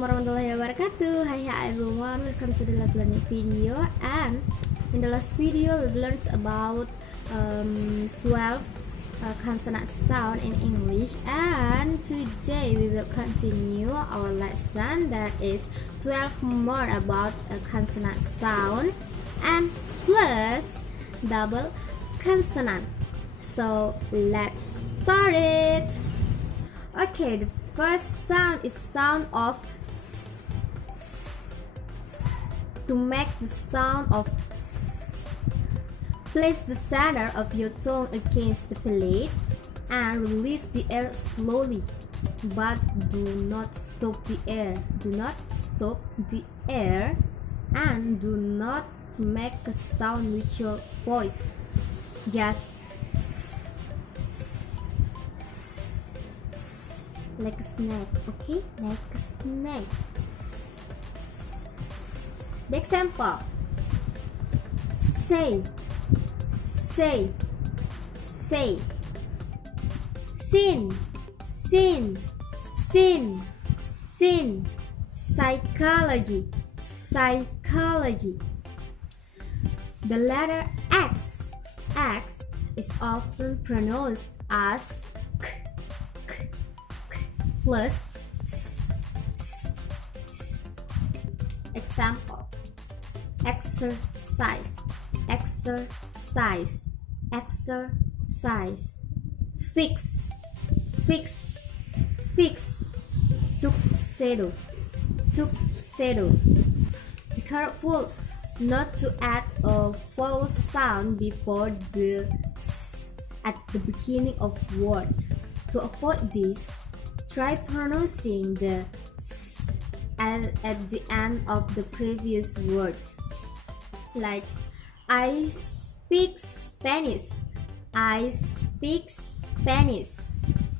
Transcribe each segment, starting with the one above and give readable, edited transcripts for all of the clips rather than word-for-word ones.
Assalamualaikum warahmatullahi wabarakatuh. Hi everyone, welcome to the last learning video. And in the last video we learned about 12 consonant sound in English, and today we will continue our lesson that is 12 more about consonant sound and plus double consonant. So let's start it. Okay, the first sound is sound of s. To make the sound of s, place the center of your tongue against the palate and release the air slowly, but do not stop the air. Do not stop the air and do not make a sound with your voice. Just like a snake, okay? Like a snake. The example: say, say, say. Sin, sin, sin, sin. Psychology, psychology. The letter X, X is often pronounced as plus s, s, s. Example: exercise, exercise, exercise. Fix, fix, fix. Tuxedo, tuxedo. Be careful not to add a vowel sound before the s at the beginning of word. To avoid this, try pronouncing the s at the end of the previous word. Like, I speak Spanish, I speak Spanish,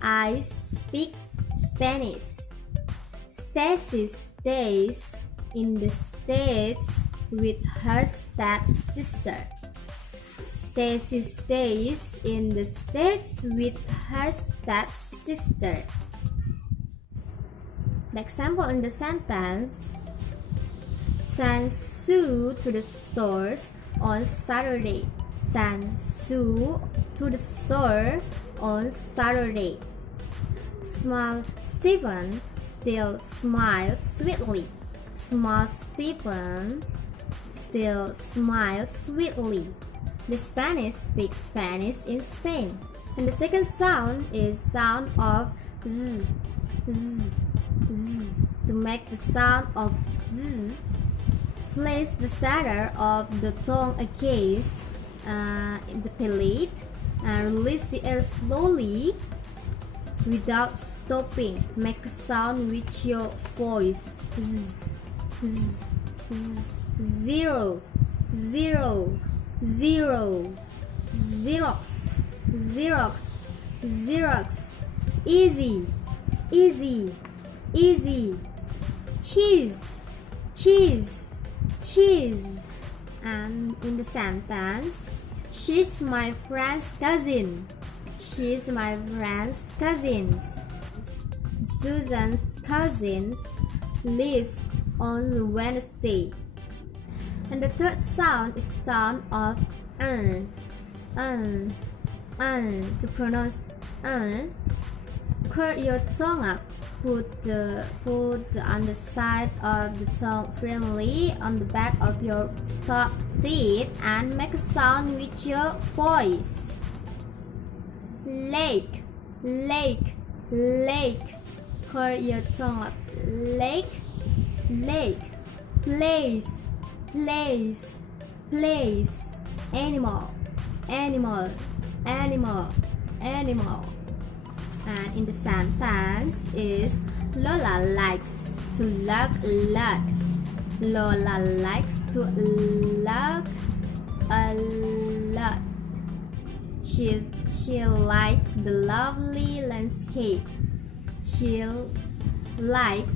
I speak Spanish. Stacy stays in the States with her stepsister. Stacy stays in the States with her stepsister. The example in the sentence: send Sue to the stores on Saturday. Send Sue to the store on Saturday. Small Stephen still smiles sweetly. Small Stephen still smiles sweetly. The Spanish speak Spanish in Spain. And the second sound is sound of z, z, z. To make the sound of z, place the center of the tongue against the palate and release the air slowly without stopping. Make a sound with your voice. Z, z, z. Zero, zero, zero. Xerox, Xerox, Xerox. Easy, easy, easy. Cheese, cheese, cheese. And in the sentence: she's my friend's cousin. She's my friend's cousin. Susan's cousin lives on Wednesday. And the third sound is sound of To pronounce curl your tongue up. Put the underside of the tongue firmly on the back of your top teeth and make a sound with your voice. Lake, lake, lake. Curl your tongue up. Lake, lake. Place, place, place. Animal, animal, animal, animal. And in the sentence is: Lola likes to lug a lot. Lola likes to lug a lot. She'll like the lovely landscape. She'll like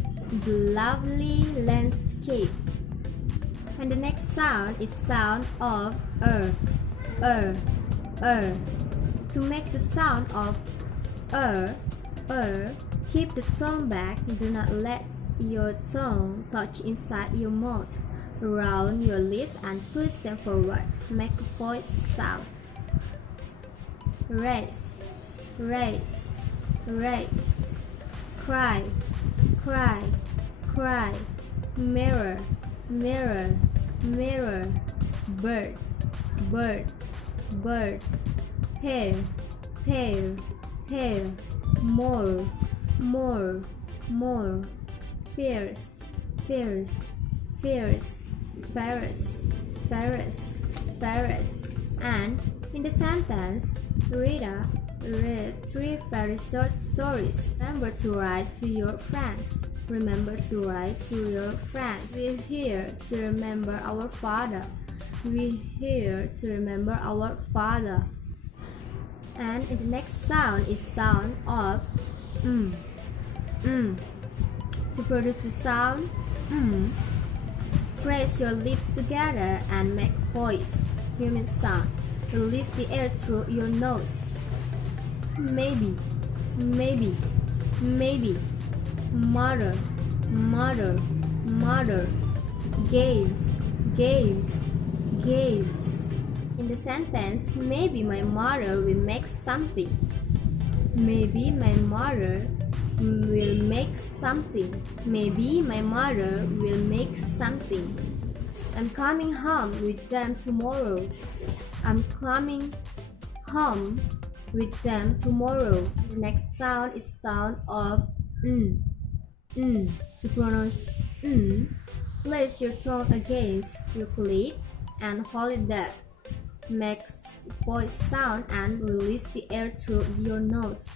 the lovely landscape. And the next sound is sound of To make the sound of keep the tongue back. Do not let your tongue, touch inside your mouth, round your lips and push them forward. Make a voice sound. Raise, raise, raise. Cry, cry, cry. Mirror, mirror, mirror. Bird, bird, bird. Hair, hair, hair. More, more, more. Fierce, fierce, fierce. Ferris, ferris, ferris. And in the sentence, Rita read 3 very short stories. Remember to write to your friends. Remember to write to your friends. We're here to remember our father. We're here to remember our father. And in the next sound is sound of To produce the sound press your lips together and make voice, human sound. Release the air through your nose. Maybe, maybe, maybe. Mother, mother, mother. Games, games, games. In the sentence, maybe my mother will make something. Maybe my mother will make something. Maybe my mother will make something. I'm coming home with them tomorrow. I'm coming home with them tomorrow. The next sound is sound of To pronounce place your tongue against your clit and hold it there. Make voice sound and release the air through your nose.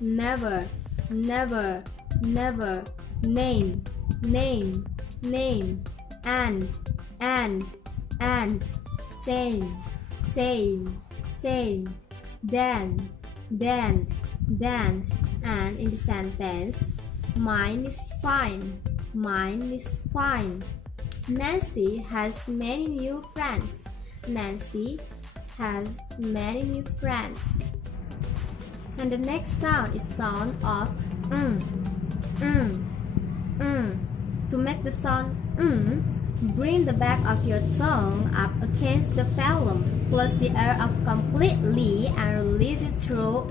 Never, never, never. Name, name, name. And, same, same, same. Then, and in the sentence, mine is fine, mine is fine. Nancy has many new friends. Nancy has many new friends. And the next sound is sound of To make the sound bring the back of your tongue up against the phlegm. Close the air up completely and release it through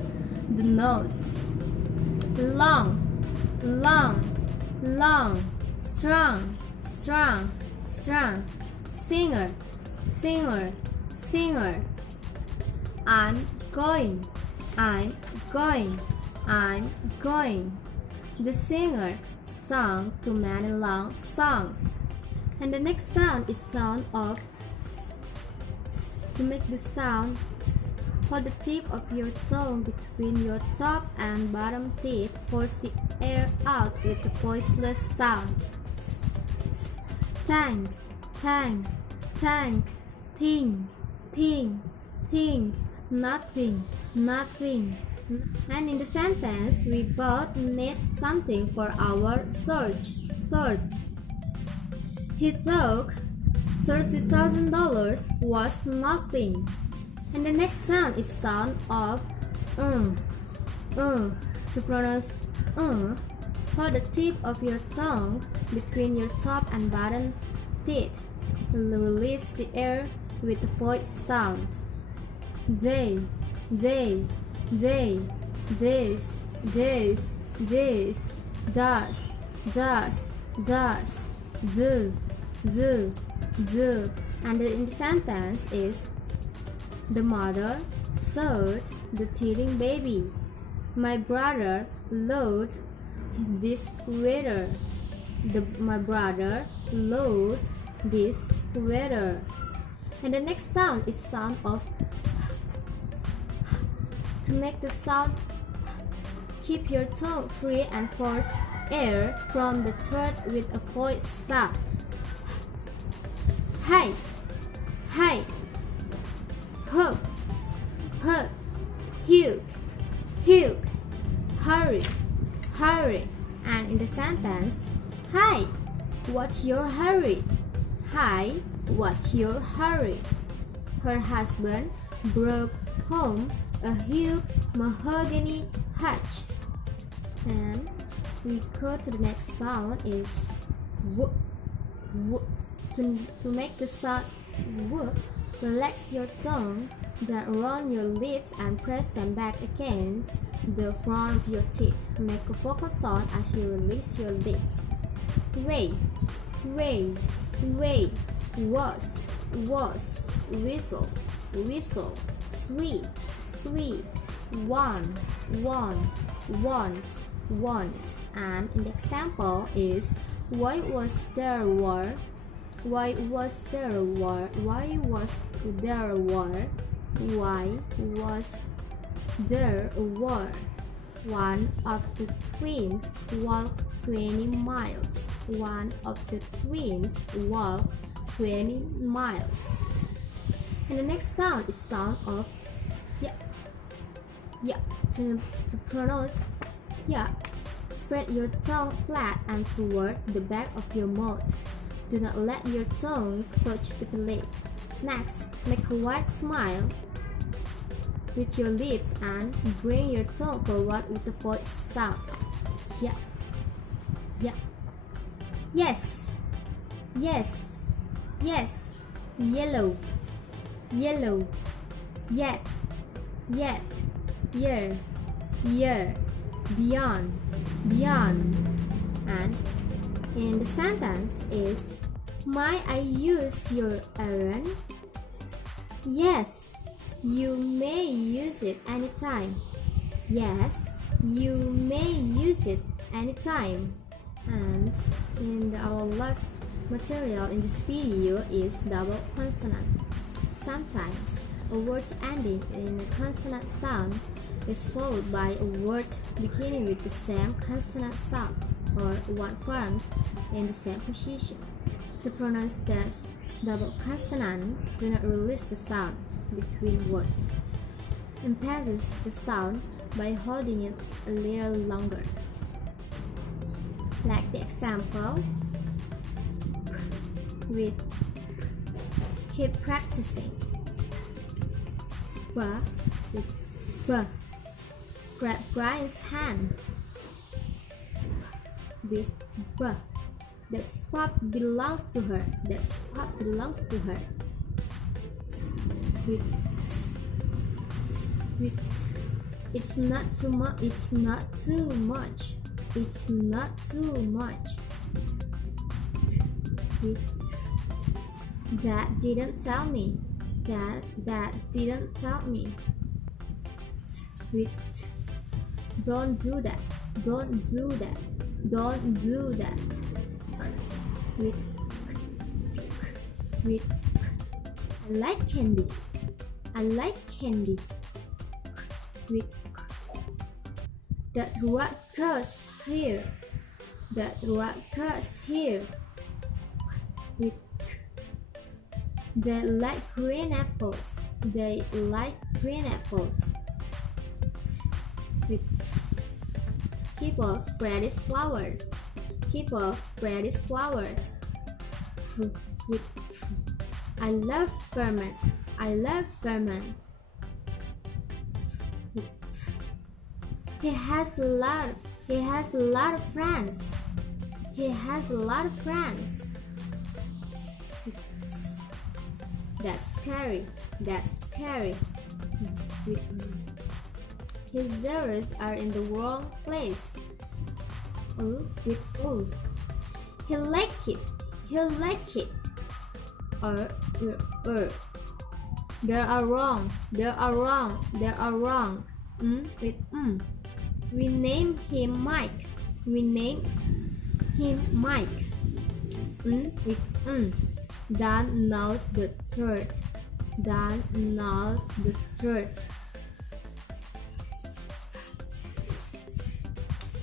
the nose. Long, long, long. Strong, strong, strong. Singer, singer, singer. I'm going, I'm going, I'm going. The singer sang too many long songs. And the next sound is sound of To make the sound, hold the tip of your tongue between your top and bottom teeth. Force the air out with a voiceless sound. Tang, tang, tang. Think, think, think. Nothing, nothing. And in the sentence, we both need something for our search. He thought $30,000 was nothing. And the next sound is sound of To pronounce hold the tip of your tongue between your top and bottom teeth. Release the air with a voice sound. They, this, does, do. And in the sentence is the mother served the teething baby. My brother load this weather. My brother load this weather. And the next sound is sound of To make the sound, keep your tongue free and force air from the throat with a voice sound. Hey, hey, hook, hug, hurry, hurry. And in the sentence, hi, what's your hurry? Hi, what's your hurry? Her husband brought home a huge mahogany hutch. And we go to the next sound is w. W. To make the sound w, relax your tongue, then round your lips and press them back against the front of your teeth. Make a vocal sound as you release your lips. Way, way, way, was, whistle, whistle, sweet, sweet, one, once. And in the example is why was there war? Why was there war? Why was there war? Why was there a war? One of the twins walked 20 miles. One of the twins walked 20 miles. And the next sound is sound of yeah. Yeah. To pronounce yeah, spread your tongue flat and toward the back of your mouth. Do not let your tongue touch the palate. Next, make a wide smile with your lips and bring your tongue forward with the voice sound. Yeah, yeah, yes, yes, yes, yellow, yellow, yet, year, beyond. And in the sentence is, might I use your errand? Yes, you may use it anytime. Yes, you may use it anytime. And in our last material in this video is double consonant. Sometimes a word ending in a consonant sound is followed by a word beginning with the same consonant sound or one form in the same position. To pronounce this double consonant, do not release the sound between words. Emphasize the sound by holding it a little longer. Like the example, with keep practicing. Ba with ba. Grab Brian's hand with ba. That spot belongs to her. That spot belongs to her. With it's not too much. It's not too much. It's not too much. With Dad didn't tell me. Dad didn't tell me. With don't do that. Don't do that. Don't do that. With I like candy. I like candy. With that workers here. That workers here. With they like green apples. They like green apples. With keep off reddish flowers. Keep off reddish flowers. With I love ferment. I love ferment. He has a lot of friends. He has a lot of friends. That's scary. That's scary. His zeros are in the wrong place. With he'll like it. He'll like it. Or there are wrong. There are wrong. There are wrong. With we name him Mike. We name him Mike. With Dan knows the truth. Dan knows the truth.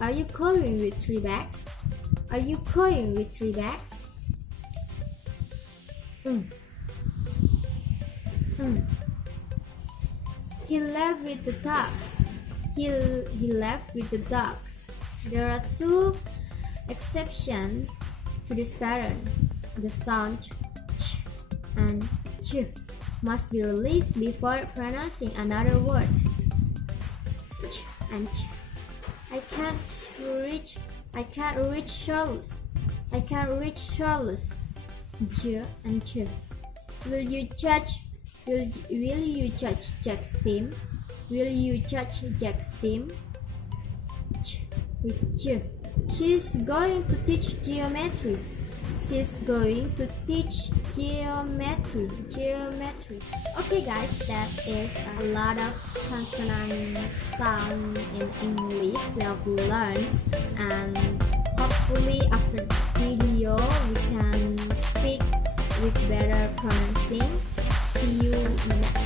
Are you going with 3 bags? Are you going with 3 bags? He left with the dog. He left with the dog. There are 2 exceptions to this pattern. The sound ch and ch must be released before pronouncing another word. Ch and ch. I can't reach I can't reach Charles. I can't reach Charles. J and J. Will you judge Jack's team? Will you judge Jack's team? J with J. She's going to teach geometry. She's going to teach geometry. Okay guys, that is a lot of consonant sound in English we have learned, and hopefully after this video we can speak with better pronouncing. See you next